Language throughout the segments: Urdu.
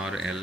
RL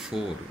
4,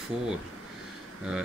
4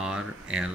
RL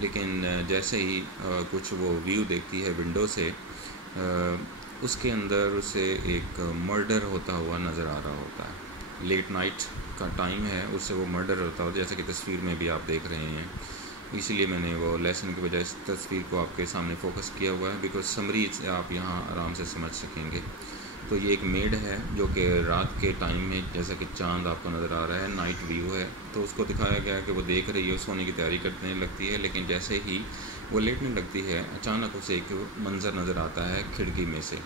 لیکن جیسے ہی کچھ وہ ویو دیکھتی ہے ونڈو سے، اس کے اندر اسے ایک مرڈر ہوتا ہوا نظر آ رہا ہوتا ہے. لیٹ نائٹ کا ٹائم ہے، اس سے وہ مرڈر ہوتا ہو، جیسا کہ تصویر میں بھی آپ دیکھ رہے ہیں. اسی لیے میں نے وہ لیسن کے بجائے اس تصویر کو آپ کے سامنے فوکس کیا ہوا ہے، بیکاز سمری آپ یہاں آرام سے سمجھ سکیں گے. تو یہ ایک میڈ ہے جو کہ رات کے ٹائم میں، جیسا کہ چاند آپ کو نظر آ رہا ہے، نائٹ ویو ہے، تو اس کو دکھایا گیا کہ وہ دیکھ رہی ہے، سونے کی تیاری کرنے لگتی ہے، لیکن جیسے ہی وہ لیٹنے لگتی ہے اچانک اسے ایک منظر نظر آتا ہے کھڑکی میں سے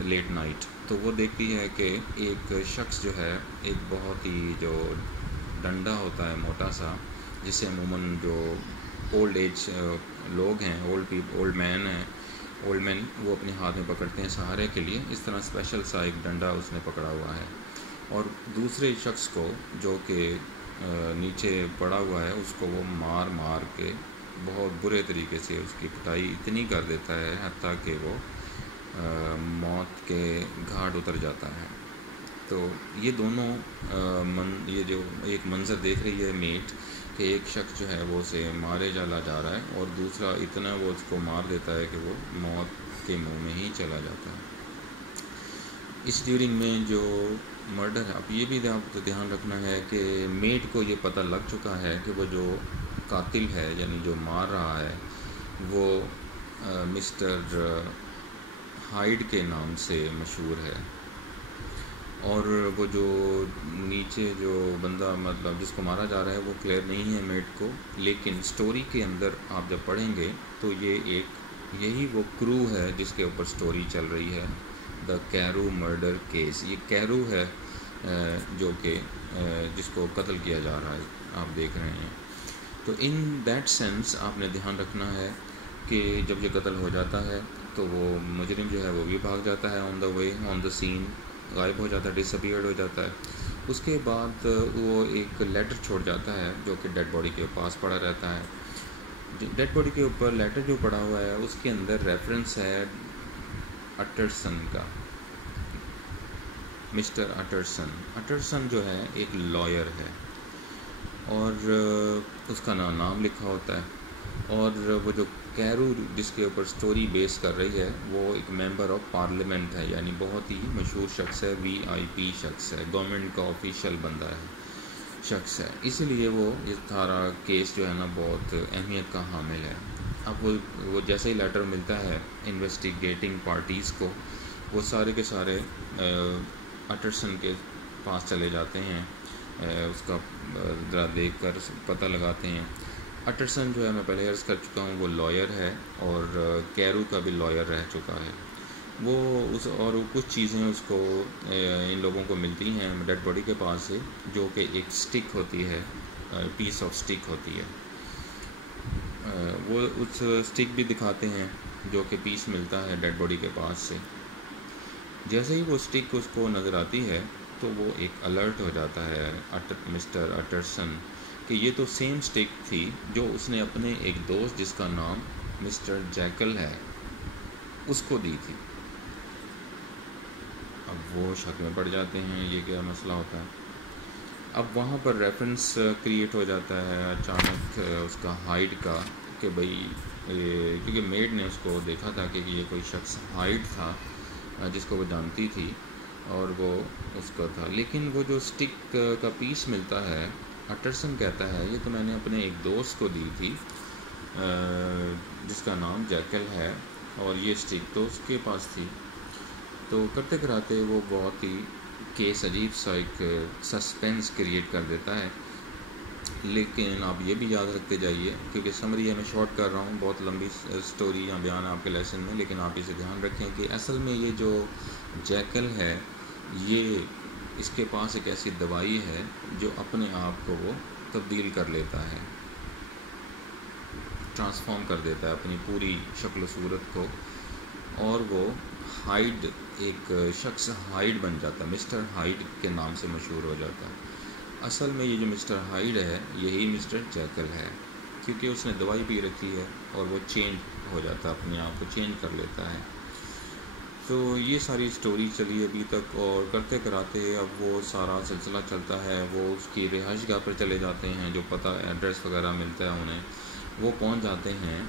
لیٹ نائٹ. تو وہ دیکھتی ہے کہ ایک شخص جو ہے، ایک بہت ہی جو ڈنڈا ہوتا ہے موٹا سا، جسے عموماً جو اولڈ ایج لوگ ہیں، اولڈ مین وہ اپنے ہاتھ میں پکڑتے ہیں سہارے کے لیے، اس طرح اسپیشل سا ایک ڈنڈا اس نے پکڑا ہوا ہے. اور دوسرے شخص کو جو کہ نیچے پڑا ہوا ہے، اس کو وہ مار کے بہت برے طریقے سے اس کی پٹائی اتنی کر دیتا ہے حتیٰ کہ وہ موت کے گھاٹ اتر جاتا ہے. تو یہ دونوں یہ جو ایک منظر دیکھ رہی ہے میٹ، کہ ایک شخص جو ہے وہ اسے مارے جا رہا ہے، اور دوسرا اتنا وہ اس کو مار دیتا ہے کہ وہ موت کے منہ میں ہی چلا جاتا ہے. اس ڈیورنگ میں جو مرڈر ہے، اب یہ بھی آپ کو دھیان رکھنا ہے کہ میٹ کو یہ پتہ لگ چکا ہے کہ وہ جو قاتل ہے، یعنی جو مار رہا ہے، وہ مسٹر ہائیڈ کے نام سے مشہور ہے. اور وہ جو نیچے جو بندہ مطلب جس کو مارا جا رہا ہے وہ کلیئر نہیں ہے میٹ کو، لیکن سٹوری کے اندر آپ جب پڑھیں گے تو یہی وہ کرو ہے جس کے اوپر سٹوری چل رہی ہے، دا کیرو مرڈر کیس. یہ کیرو ہے جو کہ جس کو قتل کیا جا رہا ہے، آپ دیکھ رہے ہیں. تو ان دیٹ سینس آپ نے دھیان رکھنا ہے کہ جب یہ قتل ہو جاتا ہے تو وہ مجرم جو ہے وہ بھی بھاگ جاتا ہے، آن دا وے، آن دا سین غائب ہو جاتا ہے، ڈس اپیئرڈ ہو جاتا ہے. اس کے بعد وہ ایک لیٹر چھوڑ جاتا ہے جو کہ ڈیڈ باڈی کے پاس پڑا رہتا ہے. ڈیڈ باڈی کے اوپر لیٹر جو پڑا ہوا ہے اس کے اندر ریفرنس ہے اٹرسن کا، مسٹر اٹرسن جو ہے ایک لائر ہے، اور اس کا نام لکھا ہوتا ہے. اور وہ جو کیرو جس کے اوپر سٹوری بیس کر رہی ہے وہ ایک ممبر آف پارلیمنٹ ہے، یعنی بہت ہی مشہور شخص ہے، VIP شخص ہے، گورنمنٹ کا آفیشیل بندہ ہے، شخص ہے. اسی لیے وہ یہ سارا کیس جو ہے نا بہت اہمیت کا حامل ہے. اب وہ جیسے ہی لیٹر ملتا ہے انویسٹیگیٹنگ پارٹیز کو، وہ سارے کے سارے اٹرسن کے پاس چلے جاتے ہیں، اس کا ذرا دیکھ کر پتہ لگاتے ہیں. اٹرسن جو ہے میں پہلے عرض کر چکا ہوں وہ لائر ہے، اور کیرو کا بھی لائر رہ چکا ہے. اور کچھ چیزیں اس کو ان لوگوں کو ملتی ہیں ڈیڈ باڈی کے پاس سے، جو کہ ایک سٹک ہوتی ہے، پیس آف سٹک ہوتی ہے. وہ اس سٹک بھی دکھاتے ہیں جو کہ پیس ملتا ہے ڈیڈ باڈی کے پاس سے. جیسے ہی وہ سٹک اس کو نظر آتی ہے تو وہ ایک الرٹ ہو جاتا ہے مسٹر اٹرسن کہ یہ تو سیم سٹک تھی جو اس نے اپنے ایک دوست جس کا نام مسٹر جیکل ہے اس کو دی تھی. اب وہ شک میں پڑ جاتے ہیں یہ کیا مسئلہ ہوتا ہے. اب وہاں پر ریفرنس کریٹ ہو جاتا ہے اچانک اس کا ہائیڈ کا، کہ بھئی کیونکہ میڈ نے اس کو دیکھا تھا کہ یہ کوئی شخص ہائیڈ تھا جس کو وہ جانتی تھی، اور وہ اس کا تھا. لیکن وہ جو سٹک کا پیس ملتا ہے، اٹرسن کہتا ہے یہ تو میں نے اپنے ایک دوست کو دی تھی جس کا نام جیکل ہے، اور یہ سٹک تو اس کے پاس تھی. تو کرتے کراتے وہ بہت ہی کیس عجیب سا ایک سسپینس کریٹ کر دیتا ہے. لیکن آپ یہ بھی یاد رکھتے جائیے، کیونکہ سمری ہے میں شارٹ کر رہا ہوں، بہت لمبی سٹوری یا بیان آپ کے لیسن میں، لیکن آپ اسے دھیان رکھیں کہ اصل میں یہ جو جیکل ہے یہ اس کے پاس ایک ایسی دوائی ہے جو اپنے آپ کو وہ تبدیل کر لیتا ہے، ٹرانسفارم کر دیتا ہے اپنی پوری شکل و صورت کو، اور وہ ہائیڈ ایک شخص ہائیڈ بن جاتا ہے، مسٹر ہائیڈ کے نام سے مشہور ہو جاتا ہے. اصل میں یہ جو مسٹر ہائیڈ ہے یہی مسٹر جیکل ہے، کیونکہ اس نے دوائی پی رکھی ہے اور وہ چینج ہو جاتا ہے، اپنے آپ کو چینج کر لیتا ہے. تو یہ ساری سٹوری چلی ابھی تک، اور کرتے کراتے اب وہ سارا سلسلہ چلتا ہے. وہ اس کی رہائش گاہ پر چلے جاتے ہیں، جو پتہ ایڈریس وغیرہ ملتا ہے انہیں، وہ پہنچ جاتے ہیں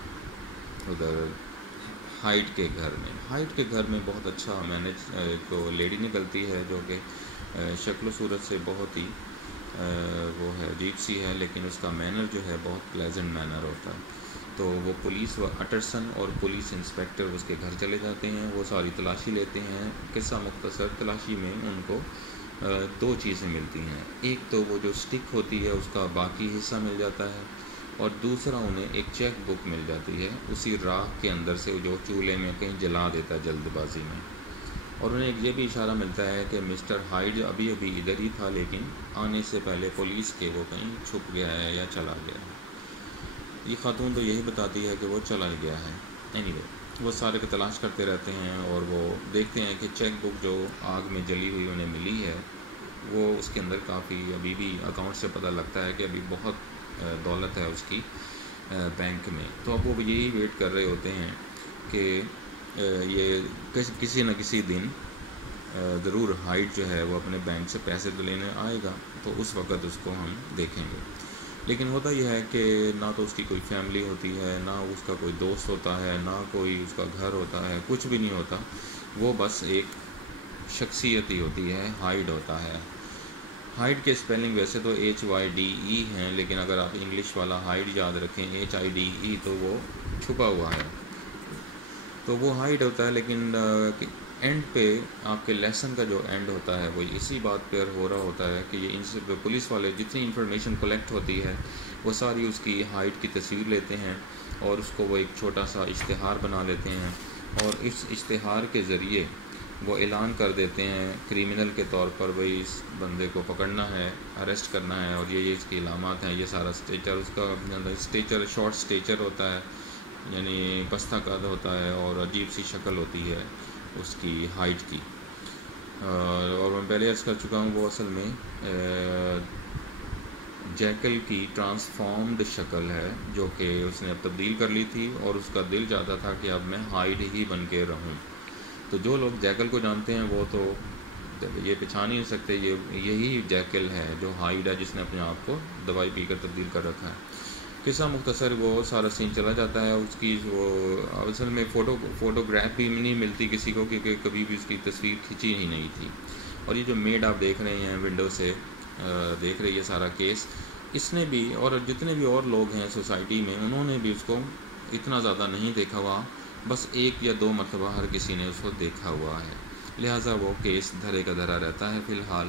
ادھر ہائٹ کے گھر میں. ہائٹ کے گھر میں بہت اچھا مینج تو لیڈی نکلتی ہے جو کہ شکل و صورت سے بہت ہی وہ ہے عجیب سی ہے، لیکن اس کا مینر جو ہے بہت پلیزنٹ مینر ہوتا ہے. تو وہ پولیس و اٹرسن اور پولیس انسپیکٹر اس کے گھر چلے جاتے ہیں، وہ ساری تلاشی لیتے ہیں. قصہ مختصر، تلاشی میں ان کو دو چیزیں ملتی ہیں. ایک تو وہ جو سٹک ہوتی ہے اس کا باقی حصہ مل جاتا ہے، اور دوسرا انہیں ایک چیک بک مل جاتی ہے اسی راکھ کے اندر سے جو چولہے میں کہیں جلا دیتا ہے جلد بازی میں. اور انہیں ایک یہ بھی اشارہ ملتا ہے کہ مسٹر ہائیڈ ابھی ادھر ہی تھا، لیکن آنے سے پہلے پولیس کے وہ کہیں چھپ گیا ہے یا چلا گیا ہے. یہ خاتون تو یہی بتاتی ہے کہ وہ چلا ہی گیا ہے. اینی وے وہ سارے کو تلاش کرتے رہتے ہیں، اور وہ دیکھتے ہیں کہ چیک بک جو آگ میں جلی ہوئی انہیں ملی ہے وہ اس کے اندر کافی ابھی بھی اکاؤنٹ سے پتہ لگتا ہے کہ ابھی بہت دولت ہے اس کی بینک میں. تو اب وہ یہی ویٹ کر رہے ہوتے ہیں کہ یہ کسی نہ کسی دن ضرور ہائیڈ جو ہے وہ اپنے بینک سے پیسے تو لینے آئے گا، تو اس وقت اس کو ہم دیکھیں گے. لیکن ہوتا یہ ہے کہ نہ تو اس کی کوئی فیملی ہوتی ہے، نہ اس کا کوئی دوست ہوتا ہے، نہ کوئی اس کا گھر ہوتا ہے، کچھ بھی نہیں ہوتا. وہ بس ایک شخصیت ہی ہوتی ہے، ہائیڈ ہوتا ہے. ہائیڈ کے اسپیلنگ ویسے تو HYDE ہیں، لیکن اگر آپ انگلش والا ہائیڈ یاد رکھیں HIDE تو وہ چھپا ہوا ہے. تو وہ ہائیڈ ہوتا ہے. لیکن اینڈ پہ آپ کے لیسن کا جو اینڈ ہوتا ہے وہ اسی بات پر ہو رہا ہوتا ہے کہ یہ ان سے پولیس والے جتنی انفارمیشن کلیکٹ ہوتی ہے وہ ساری اس کی ہائٹ کی تصویر لیتے ہیں، اور اس کو وہ ایک چھوٹا سا اشتہار بنا لیتے ہیں، اور اس اشتہار کے ذریعے وہ اعلان کر دیتے ہیں کریمنل کے طور پر بھئی اس بندے کو پکڑنا ہے، اریسٹ کرنا ہے، اور یہ اس کی علامات ہیں. یہ سارا اسٹیچر اس کا اسٹیچر شارٹ اسٹیچر ہوتا ہے، یعنی پستہ قد ہوتا ہے، اور عجیب سی شکل ہوتی ہے اس کی ہائٹ کی. اور میں پہلے عرض کر چکا ہوں وہ اصل میں جیکل کی ٹرانسفارمڈ شکل ہے جو کہ اس نے اب تبدیل کر لی تھی، اور اس کا دل چاہتا تھا کہ اب میں ہائیڈ ہی بن کے رہوں. تو جو لوگ جیکل کو جانتے ہیں وہ تو یہ پہچان ہی نہیں سکتے یہی جیکل ہے جو ہائیڈ ہے، جس نے اپنے آپ کو دوائی پی کر تبدیل کر رکھا ہے. قصہ مختصر وہ سارا سین چلا جاتا ہے. اس کی وہ اصل میں فوٹوگراف بھی نہیں ملتی کسی کو، کیونکہ کبھی بھی اس کی تصویر کھینچی ہی نہیں تھی. اور یہ جو میڈ آپ دیکھ رہے ہیں ونڈو سے دیکھ رہے یہ سارا کیس، اس نے بھی اور جتنے بھی اور لوگ ہیں سوسائٹی میں انہوں نے بھی اس کو اتنا زیادہ نہیں دیکھا ہوا، بس 1 یا 2 مرتبہ ہر کسی نے اس کو دیکھا ہوا ہے. لہٰذا وہ کیس دھرے کا دھرا رہتا ہے فی الحال.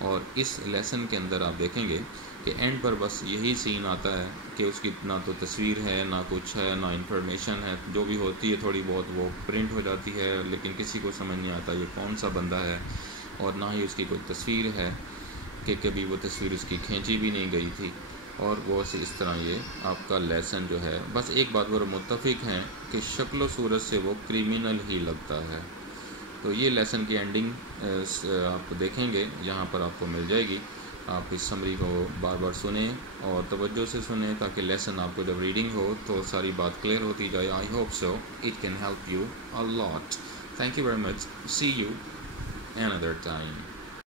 اور اس لیسن کے اندر آپ دیکھیں گے کہ اینڈ پر بس یہی سین آتا ہے کہ اس کی نہ تو تصویر ہے، نہ کچھ ہے، نہ انفارمیشن ہے. جو بھی ہوتی ہے تھوڑی بہت وہ پرنٹ ہو جاتی ہے، لیکن کسی کو سمجھ نہیں آتا یہ کون سا بندہ ہے، اور نہ ہی اس کی کوئی تصویر ہے کہ کبھی وہ تصویر اس کی کھینچی بھی نہیں گئی تھی. اور وہ اس طرح یہ آپ کا لیسن جو ہے، بس ایک بات پر متفق ہیں کہ شکل و صورت سے وہ کریمنل ہی لگتا ہے. تو یہ لیسن کی اینڈنگ آپ دیکھیں گے یہاں پر آپ کو مل جائے گی. آپ اس سمری کو بار بار سنیں اور توجہ سے سنیں تاکہ لیسن آپ کو جب ریڈنگ ہو تو ساری بات کلیئر ہوتی جائے. I hope so it can help you a lot. Thank you very much. See you another time.